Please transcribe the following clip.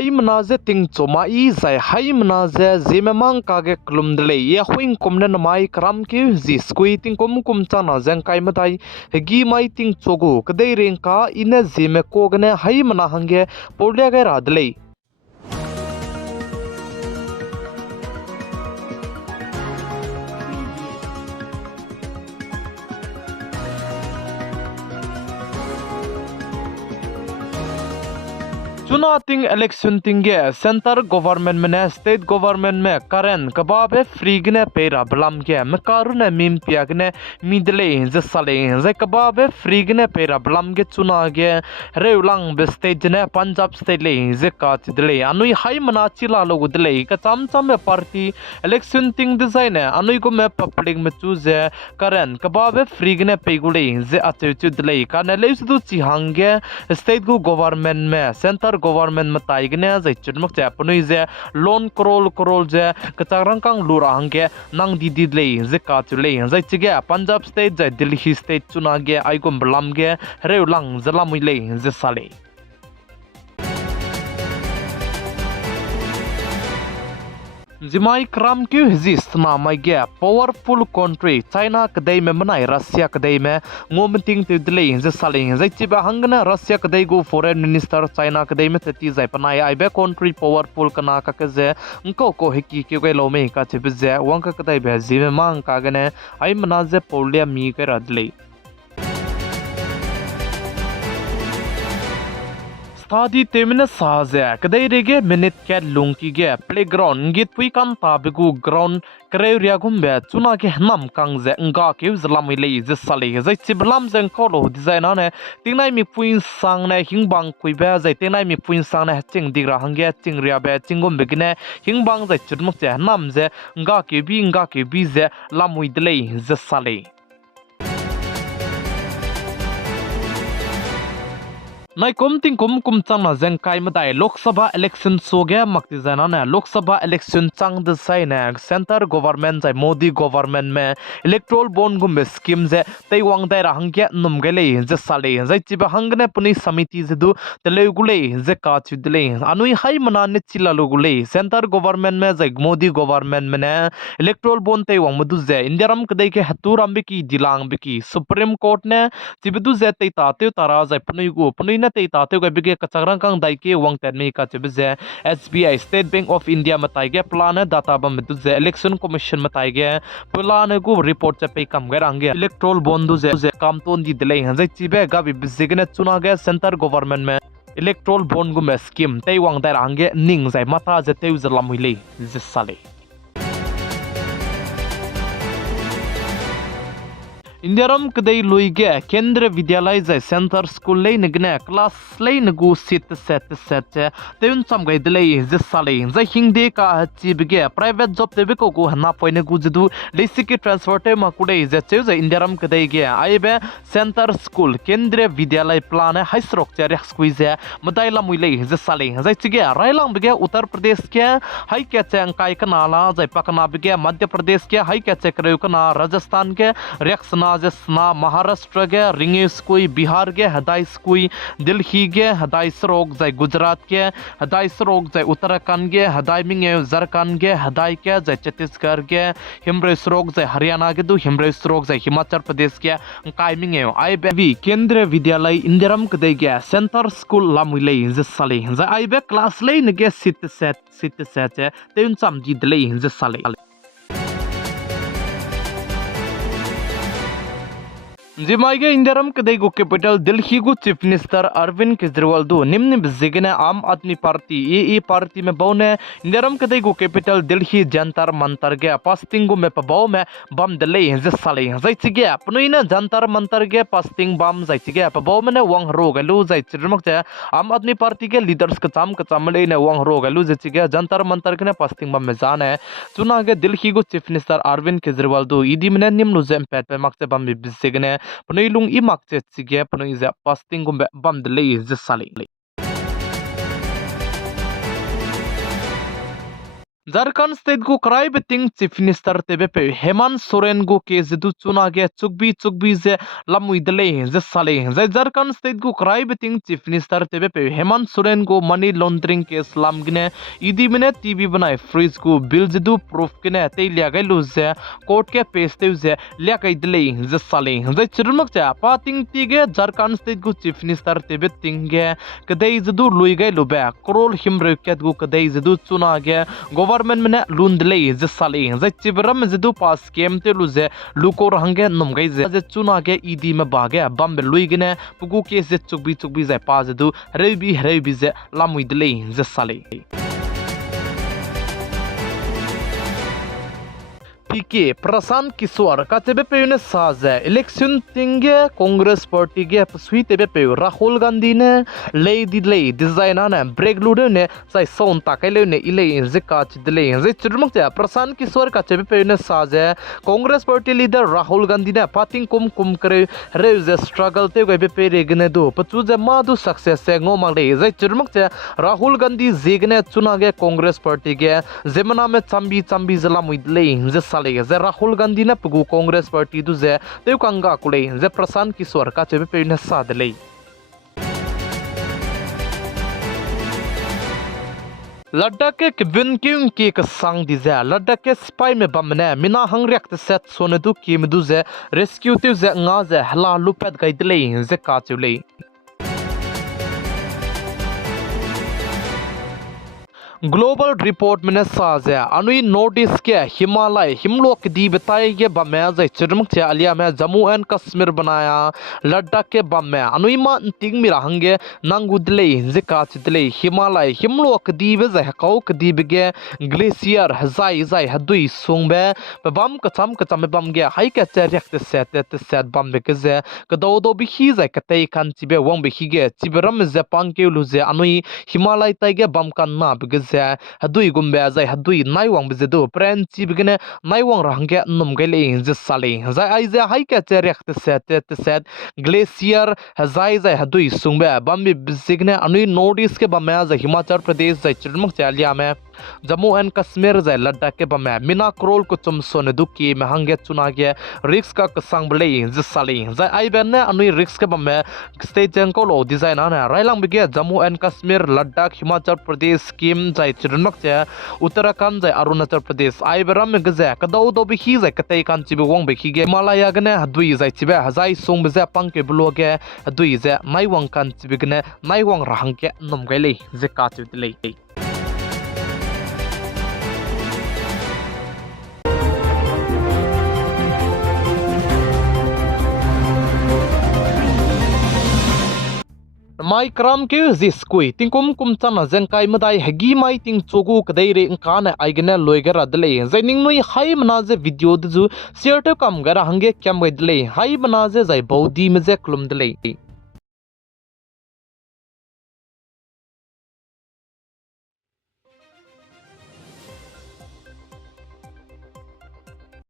hai manaze ting choma I zai hai manaze Zeme mang kage klum dele ya huing komne na mai kram ki zi skui ting kum chana zeng kai matai hegi mai ting chogu kadai reng ka ina Zeme ko gane hai mana hange polya ga radle चुनाव तिंग election तिंगे centre government में state government में current कबाबे free गने पेरा बलम के में कारुने meme पियागने मिदले जे साले जे कबाबे free गने पेरा बलम के चुनाव के रेउलांग बे स्टेट ने पंजाब स्टेट ले जे काच दले अनुई हाई मना चिला लोग दले का चम में पार्टी इलेक्शन तिंग डिजाइन है अनुई को में पब्लिक में चूजे करंट कबाबे फ्री गने पेगुले जे अचु दले का ने ले सुदु चिहांगे स्टेट को गवर्नमेंट में सेंटर गवर्नमेंट में ताइगने जै चुनमक जे पनुई जे लोन करोल जे कचारंग कांग लुरा हंगे नंग दीदी ले जे का चुले जै चिगे पंजाब स्टेट जै दिल्ली स्टेट चुनागे आइगम बलमगे रेउलांग जलामुले जे साले जिमाई क्राम क्यों हिजिस ना माइगे पावरफुल कंट्री चाइना कदई में मनाई रशिया कदई में ngomting te dile जे साले जे चिबा हंगना रशिया कदई गो फॉरेन मिनिस्टर चाइना कदई में तती जाय पनाई आइबे कंट्री पावरफुल कना का जे उनको को हिकी के गै लोमे का चिबजे वंक कदई बे जिमे मांग का गने आई मनाजे पोलिया मी के रदले Tadi temine saze kadai rege minute ke lungki ge playground git pui kam tabigu ground kreuria gumbe chuna ke nam kangze nga ke zlamai le je sale zai chiblam jeng kolo design ne tingnai mi puin sang ne hingbang kuibe zai tingnai mi puin sang ne ching digra hangge chingria be chingom begine hingbang zai chudmuk je nam je nga ke bi je lamui dele je sale Nai ting kum chang na zeng kai ma dai Lok Sabha election so ge makti jana na Lok Sabha election chang de sai na center government jai Modi government me electoral bond gum scheme je tai wang dai ra hang ge num ge le je sale jai chiba hang ne puni samiti je du tele gule je ka chu dile anui hai mana ne chila lo gule center government me jai Modi government me ne electoral bond tai wang madu je indiaram kadai ke haturam bi ki dilang bi ki supreme court ne chibidu je tai ta te tara jai punui na te ta te ga bige kacharang kang dai ke wang ten me ka chibze SBI State Bank of India matai ge plan data bam du je election commission matai ge plan go report che pe kam ga rang ge electoral bondu je kam ton di dele han jai chibe ga bi bizigene chuna ge center government me electoral bond go me scheme te wang dai rang ge ning jai mata je te uzalam hile je sale इंडियारम कदई लुइगे केंद्र विद्यालय जै centre school ले नगने class ले नगु सित set तेउन सम गै दले जे साले जै हिंदे का चिबगे प्राइवेट जॉब तेबे को गु हना पयने गु जदु लेसिके ट्रांसफर ते मकुडे जे चेउ जै इंडियारम कदई गे आइबे सेंटर स्कूल केंद्र विद्यालय प्लान हाइस्रोक चे रेख स्क्विजे मदाइला मुइले जे साले जै चिगे रायलांग बगे उत्तर प्रदेश के हाई के चेंग काय कनाला जै पकना बगे मध्य प्रदेश के हाई के चेकरेउ कना राजस्थान के रेक्सना जसना महाराष्ट्र के रिंगे स्कूई बिहार के हदाई स्कूई दिल्ली के हदाई सरोग जय गुजरात के हदाई सरोग जय उत्तराखंड के हदाई मिंगे झारखंड के हदाई के जय छत्तीसगढ़ के हिमरे सरोग जय हरियाणा के दो हिमरे सरोग जय हिमाचल प्रदेश के काइमिंगे आईबे केंद्रीय विद्यालय इंदिरम कदे के सेंटर स्कूल लामुले जे साले जय आईबे क्लास ले नगे सित सेट तेउन सम जी दले जे साले जिमाइगे इंदिरम कदई गो कैपिटल दिल्ली गो चीफ मिनिस्टर अरविंद केजरीवाल दो निम्न बिजिगने आम आदमी पार्टी ए पार्टी में बौने इंदिरम कदई गो कैपिटल दिल्ली जंतर मंतर के पास्टिंग गो में पबाव में बम दले जे साले जै चिगे अपनुइना जंतर मंतर के पास्टिंग बम जै चिगे पबाव में वंग रो गलु जै चिरमक जे आम आदमी पार्टी के लीडर्स के चाम ले ने वंग रो गलु जे चिगे जंतर मंतर के पास्टिंग बम में जाने चुना के दिल्ली गो चीफ मिनिस्टर अरविंद केजरीवाल दो इदी में निम्न जे पेट पे मक्से बम बिजिगने पनुई लुंग इमाक चे चिगे पनुई जे पास्टिंग गुम बम दले जे साले झारखंड स्टेट गु क्राई बेटिंग चीफ मिनिस्टर तेबे पे हेमंत सोरेन गु के जदु चुना गे चुकबी जे लामुई दले जे साले जे झारखंड स्टेट गु क्राई बेटिंग चीफ मिनिस्टर तेबे पे हेमंत सोरेन गु मनी लॉन्ड्रिंग केस लामगने इदी मने टीवी बनाई फ्रीज गु बिल जदु प्रूफ कने ते लिया गइलु जे कोर्ट के पेस्ते जे लिया गइ दले जे साले जे चिरमक जा पाटिंग टीगे झारखंड स्टेट गु चीफ मिनिस्टर तेबे तिंगे कदे जदु लुई गइलु बे करोल हिमरे केत गु कदे जदु चुना गे गवर्नमेंट में लुंदले जे साले जे चिबरम जदु पास केम ते लुजे लुको रहंगे नमगै जे चुना के ईदी में बागे बम लुइगने पुगु के जे चुकबी जे पा जदु रेबी जे लामुइदले जे साले पीके प्रशांत किशोर का तेबे पे साजे इलेक्शन तिंगे कांग्रेस पार्टी के पसुई तेबे पे राहुल गांधी ने ले डिजाइना ने ब्रेक लुडे ने साइ सोन ताकैले ने इले जे काच दिले जे चिरमक जा प्रशांत किशोर का तेबे पे साजे कांग्रेस पार्टी लीडर राहुल गांधी ने पाटिंग कुम करे रे जे स्ट्रगल ते गबे पे रेगने दो पचु जे मादु सक्सेस से ngो मांगले जे चिरमक जा राहुल गांधी जेगने चुना गे कांग्रेस पार्टी के जेमना में चंबी जला मुइदले जे जे राहुल गांधी ने पुगु कांग्रेस पार्टी दु जे तेउ कंगा कुले जे प्रशांत किशोर का चेबे पे सादले लद्दाख के किबिन क्यों के संग दिजे लद्दाख के स्पाई में बमने मिना हंग्रेक सेट सोने दु किम दु जे रेस्क्यू ते जे nga जे हला लुपेट गाइदले जे काचुले ग्लोबल रिपोर्ट में साजे अनुई नोटिस के हिमालय हिमलोक दी बताए के बमे जे चिरमक से अलिया में जम्मू एंड कश्मीर बनाया लद्दाख के बमे अनुई मा तिंग मिरा हंगे नंगुदले जे काचदले हिमालय हिमलोक दी जे हकौक दी बगे ग्लेशियर जाई हदुई सोंबे बम कचम बम गे हाई के चेरेक सेट बम बे जे कदो दो बिखी जे कतई खान चिबे वंग बिखी गे चिबरम जे पांके लुजे अनुई हिमालय ताइगे बम का ना बगे हदुई गुम्बे जाय हदुई नाइवांग बिजदु प्रेन चिबगने नाइवांग रहंगे नमगैले जे साले जाय आइजे हाई के चेरेक सेट ग्लेशियर जाय हदुई सुंबे बम्बी बिजगने अनुई नॉर्थ ईस्ट के बमे जाय हिमाचल प्रदेश जाय चिरमक चालिया में जम्मू एंड कश्मीर जाय लद्दाख के बमे मिना क्रोल को चुमसोने दुकी में हंगे चुना गे रिक्स का कसंग बले जे साले जाय आइबेन ने अनुई रिक्स के बमे स्टेट जंको लो डिजाइन आने राइलांग बिगे जम्मू एंड कश्मीर लद्दाख हिमाचल प्रदेश स्कीम जाय चिरमक जे उत्तराखंड जाय अरुणाचल प्रदेश आइबरम में गजे कदौ दो बिखी जाय कतई कान चिबे वंग बिखी गे हिमालय गने हदुई जाय चिबे हजाय सोंग बजे पंके ब्लोगे हदुई जे नाइवांग कान चिबे गने नाइवांग रहंगे नमगैले जे काचुदले माई क्राम के जिस कोई तिंकुम कुमचना जंकाई मदाई हगी माई तिंग चोगु कदई रे कान आइगने लोइगर दले जैनिंग नुई हाई मनाजे वीडियो दजु शेयर तो कम गरा हंगे क्याम गदले हाई मनाजे जाय बौदी मजे क्लुम दले